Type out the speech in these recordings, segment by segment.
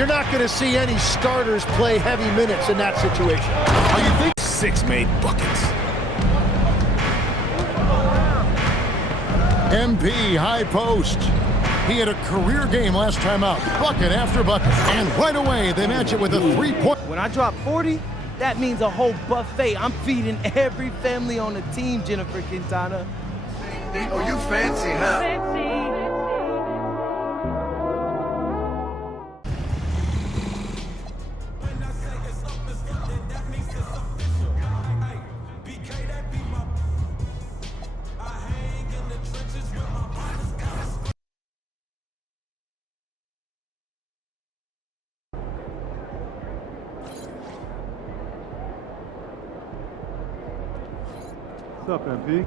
You're not going to see any starters play heavy minutes in that situation. Are you think 6 made buckets? MP high post. He had a career game last time out. Bucket after bucket. And right away, they match it with a 3-point. When I drop 40, that means a whole buffet. I'm feeding every family on the team, Jennifer Quintana. Oh, you fancy, huh? What's up, MP?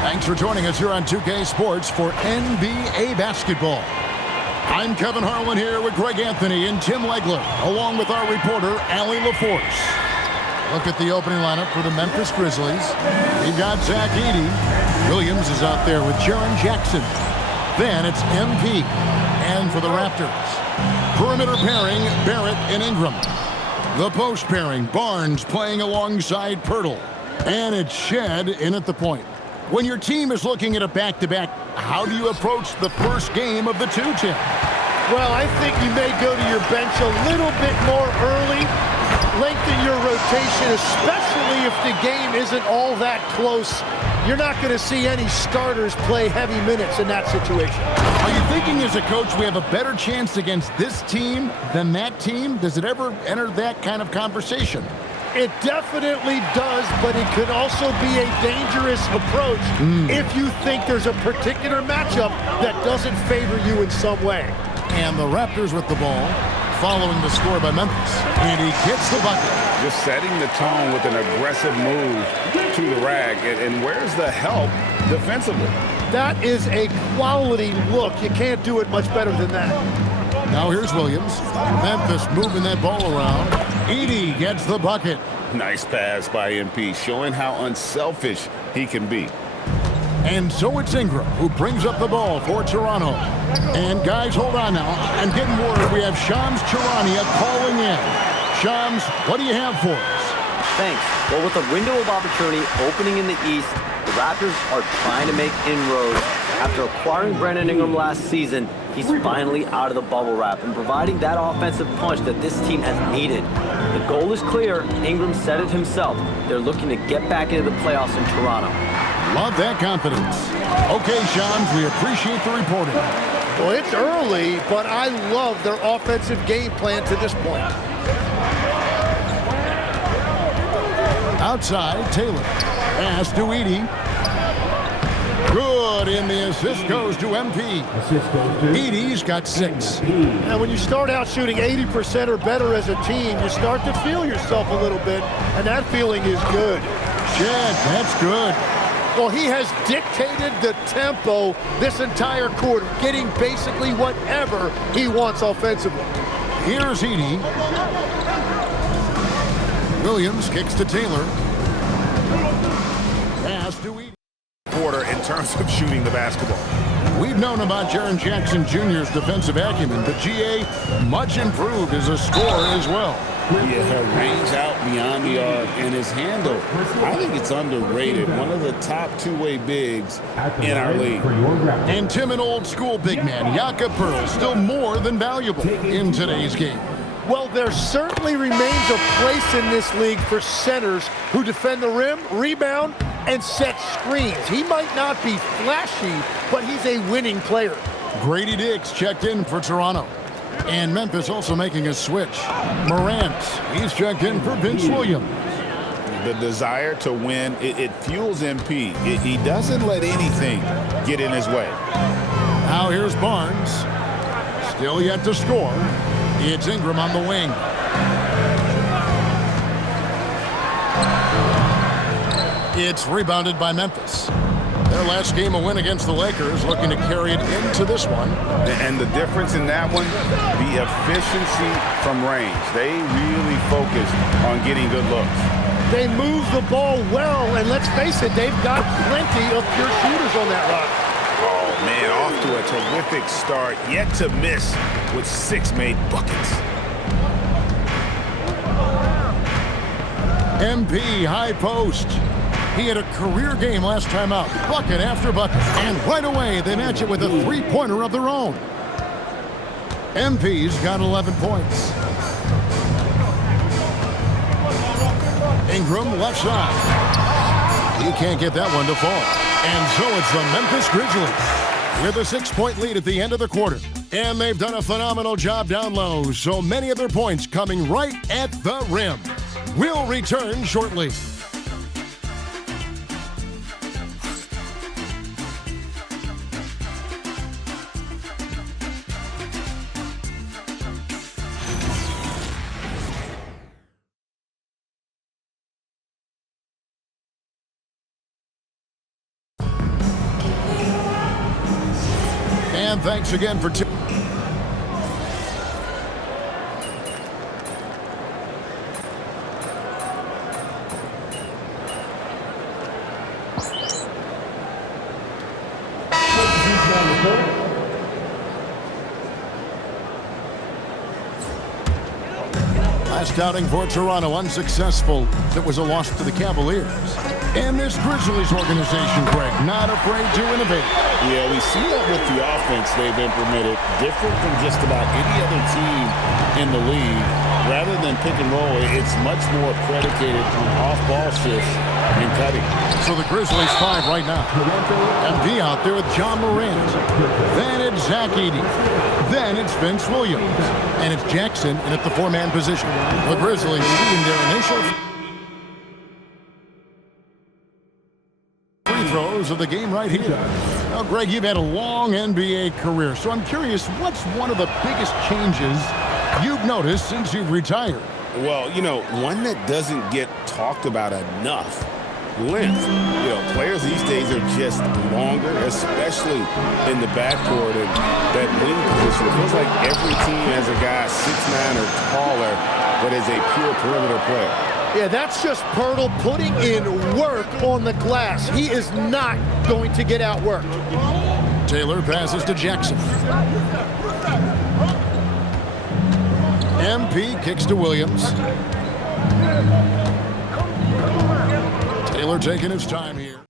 Thanks for joining us here on 2K Sports for NBA basketball. I'm Kevin Harlan here with Greg Anthony and Tim Legler, along with our reporter, Allie LaForce. Look at the opening lineup for the Memphis Grizzlies. We've got Zach Edey. Williams is out there with Jaren Jackson. Then it's MP. And for the Raptors, perimeter pairing, Barrett and Ingram. The post pairing, Barnes playing alongside Pirtle. And it's Shed in at the point. When your team is looking at a back-to-back, how do you approach the first game of the 2-10? Well, I think you may go to your bench a little bit more early, lengthen your rotation, especially if the game isn't all that close. You're not going to see any starters play heavy minutes in that situation. Are you thinking as a coach we have a better chance against this team than that team? Does it ever enter that kind of conversation? It definitely does, but it could also be a dangerous approach if you think there's a particular matchup that doesn't favor you in some way. And the Raptors with the ball, following the score by Memphis. And he gets the bucket. Just setting the tone with an aggressive move to the rack. And where's the help defensively? That is a quality look. You can't do it much better than that. Now here's Williams. Memphis moving that ball around. Edey gets the bucket. Nice pass by MP, showing how unselfish he can be. And so it's Ingram who brings up the ball for Toronto. And guys, hold on now. I'm getting word we have Shams Charania calling in. Shams, what do you have for us? Thanks. Well, with a window of opportunity opening in the East, the Raptors are trying to make inroads. After acquiring Brandon Ingram last season, he's finally out of the bubble wrap and providing that offensive punch that this team has needed. The goal is clear. Ingram said it himself. They're looking to get back into the playoffs in Toronto. Love that confidence. Okay, Shams, we appreciate the reporting. Well, it's early, but I love their offensive game plan to this point. Outside, Taylor. Pass to Edey. Good, and the assist goes to MP. Edey's got 6. And when you start out shooting 80% or better as a team, you start to feel yourself a little bit, and that feeling is good. Shed, that's good. Well, he has dictated the tempo this entire quarter, getting basically whatever he wants offensively. Here's Edey. Williams kicks to Taylor. Pass to Edey. Quarter in terms of shooting the basketball. We've known about Jaren Jackson Jr.'s defensive acumen, but GA much improved as a scorer as well. Yeah, range out beyond the arc, and his handle, I think it's underrated. One of the top two-way bigs in our league. And Tim, an old school big man, Jakob Perl, still more than valuable in today's game. Well, there certainly remains a place in this league for centers who defend the rim, rebound, and set screens. He might not be flashy, but he's a winning player. Grady Diggs checked in for Toronto. And Memphis also making a switch. Morant, he's checked in for Vince Williams. The desire to win, it fuels MP. He doesn't let anything get in his way. Now here's Barnes. Still yet to score. It's Ingram on the wing. It's rebounded by Memphis. Their last game, a win against the Lakers, looking to carry it into this one. And the difference in that one, the efficiency from range. They really focused on getting good looks. They move the ball well, and let's face it, they've got plenty of pure shooters on that roster. Oh, man, off to a terrific start. Yet to miss with 6 made buckets. MP, high post. He had a career game last time out, bucket after bucket, and right away they match it with a three-pointer of their own. MP's got 11 points. Ingram left side. He can't get that one to fall. And so it's the Memphis Grizzlies with a 6-point lead at the end of the quarter. And they've done a phenomenal job down low, so many of their points coming right at the rim. We'll return shortly. And thanks again for last outing for Toronto unsuccessful. It was a loss to the Cavaliers. And this Grizzlies organization, Greg, not afraid to innovate. Yeah, we see that with the offense they've implemented, different from just about any other team in the league. Rather than pick and roll, it's much more predicated on off-ball shifts and cutting. So the Grizzlies 5 right now. MD out there with John Morant. Then it's Zach Edey. Then it's Vince Williams. And it's Jackson in at the 4-man position. The Grizzlies shooting their initial throws of the game right here. Now, Greg, you've had a long NBA career, so I'm curious, what's one of the biggest changes you've noticed since you've retired? Well, you know, one that doesn't get talked about enough, length. You know, players these days are just longer, especially in the backcourt and that wing position. It feels like every team has a guy 6'9" or taller that is a pure perimeter player. Yeah, that's just Poeltl putting in work on the glass. He is not going to get outworked. Taylor passes to Jackson. MP kicks to Williams. Taylor taking his time here.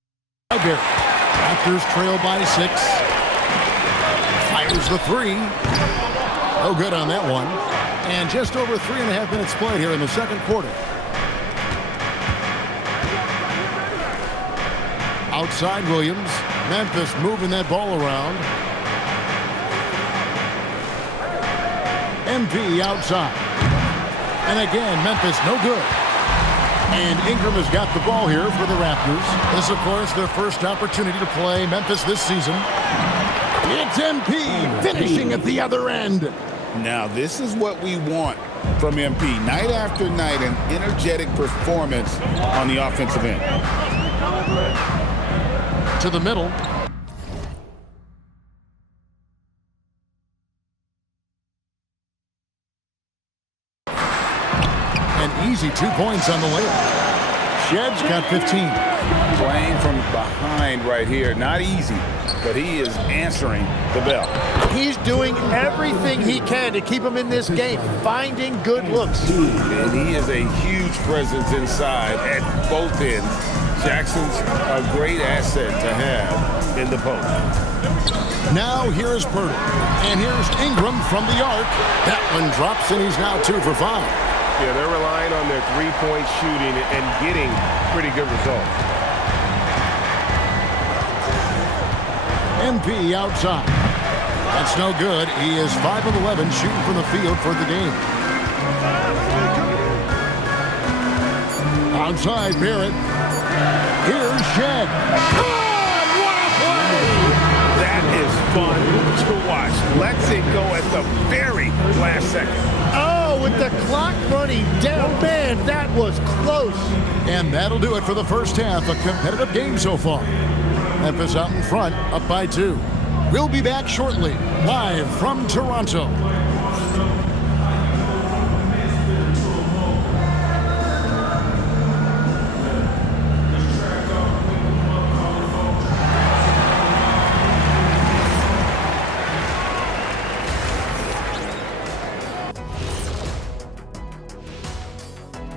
Raptors trail by 6. Fires the 3. No good on that one. And just over 3.5 minutes played here in the second quarter. Outside Williams. Memphis moving that ball around. MP outside. And again, Memphis no good. And Ingram has got the ball here for the Raptors. This, of course, their first opportunity to play Memphis this season. It's MP finishing at the other end. Now, this is what we want from MP. Night after night, an energetic performance on the offensive end. To the middle. An easy 2 points on the layup. Shedd's got 15. Playing from behind right here. Not easy, but he is answering the bell. He's doing everything he can to keep him in this game, finding good looks. And he is a huge presence inside at both ends. Jackson's a great asset to have in the post. Now here's Poeltl. And here's Ingram from the arc. That one drops, and he's now 2 for 5. Yeah, they're relying on their three-point shooting and getting pretty good results. MP outside. That's no good. He is 5 of 11 shooting from the field for the game. Outside, Barrett. Here's Shed. What a play! That is fun to watch. Lets it go at the very last second. Oh, with the clock running down, man, that was close. And that'll do it for the first half. A competitive game so far. Memphis out in front, up by 2. We'll be back shortly, live from Toronto.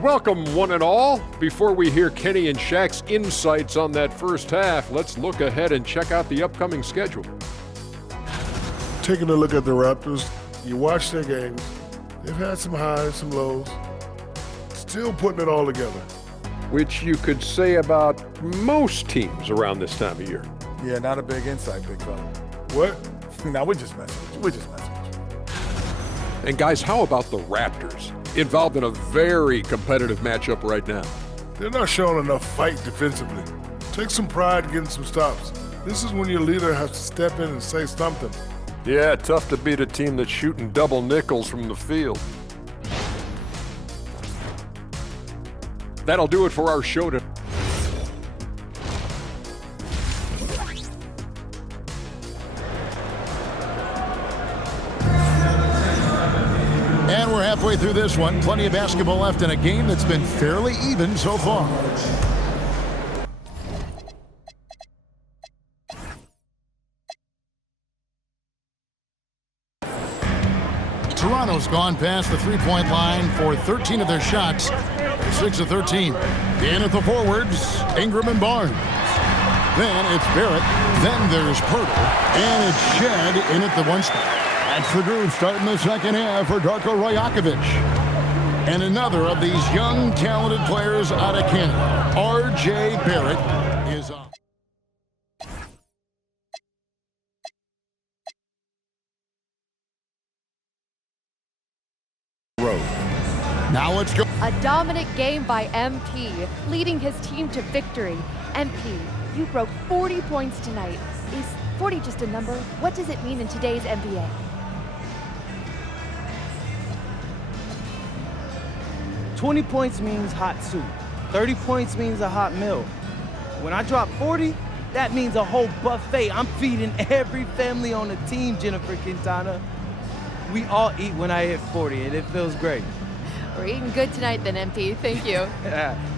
Welcome, one and all. Before we hear Kenny and Shaq's insights on that first half, let's look ahead and check out the upcoming schedule. Taking a look at the Raptors, you watch their games. They've had some highs, some lows. Still putting it all together. Which you could say about most teams around this time of year. Yeah, not a big insight, big fella. What? No, we're just messing with you. We're just messing with you. And guys, how about the Raptors? Involved in a very competitive matchup right now. They're not showing enough fight defensively. Take some pride getting some stops. This is when your leader has to step in and say something. Yeah, tough to beat a team that's shooting double nickels from the field. That'll do it for our show today. And we're halfway through this one. Plenty of basketball left in a game that's been fairly even so far. Toronto's gone past the three-point line for 13 of their shots. 6 of 13. In at the forwards, Ingram and Barnes. Then it's Barrett. Then there's Pirtle. And it's Shed in at the one spot. That's the group starting the second half for Darko Rajakovic. And another of these young, talented players out of Canada, R.J. Barrett, is up. Now let's go. A dominant game by MP, leading his team to victory. MP, you broke 40 points tonight. Is 40 just a number? What does it mean in today's NBA? "20 points means hot soup. 30 points means a hot meal. When I drop 40, that means a whole buffet. I'm feeding every family on the team, Jennifer Quintana. We all eat when I hit 40, and it feels great. We're eating good tonight then, MP. Thank you.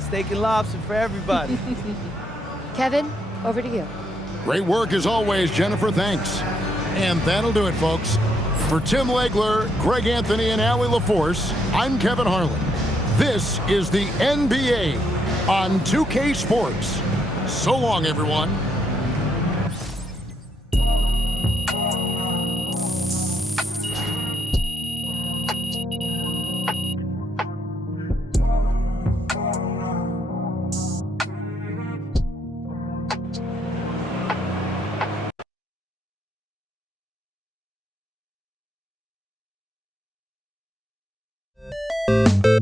Steak and lobster for everybody. Kevin, over to you. Great work as always, Jennifer. Thanks. And that'll do it, folks. For Tim Legler, Greg Anthony, and Allie LaForce, I'm Kevin Harlan. This is the NBA on 2K Sports. So long, everyone. You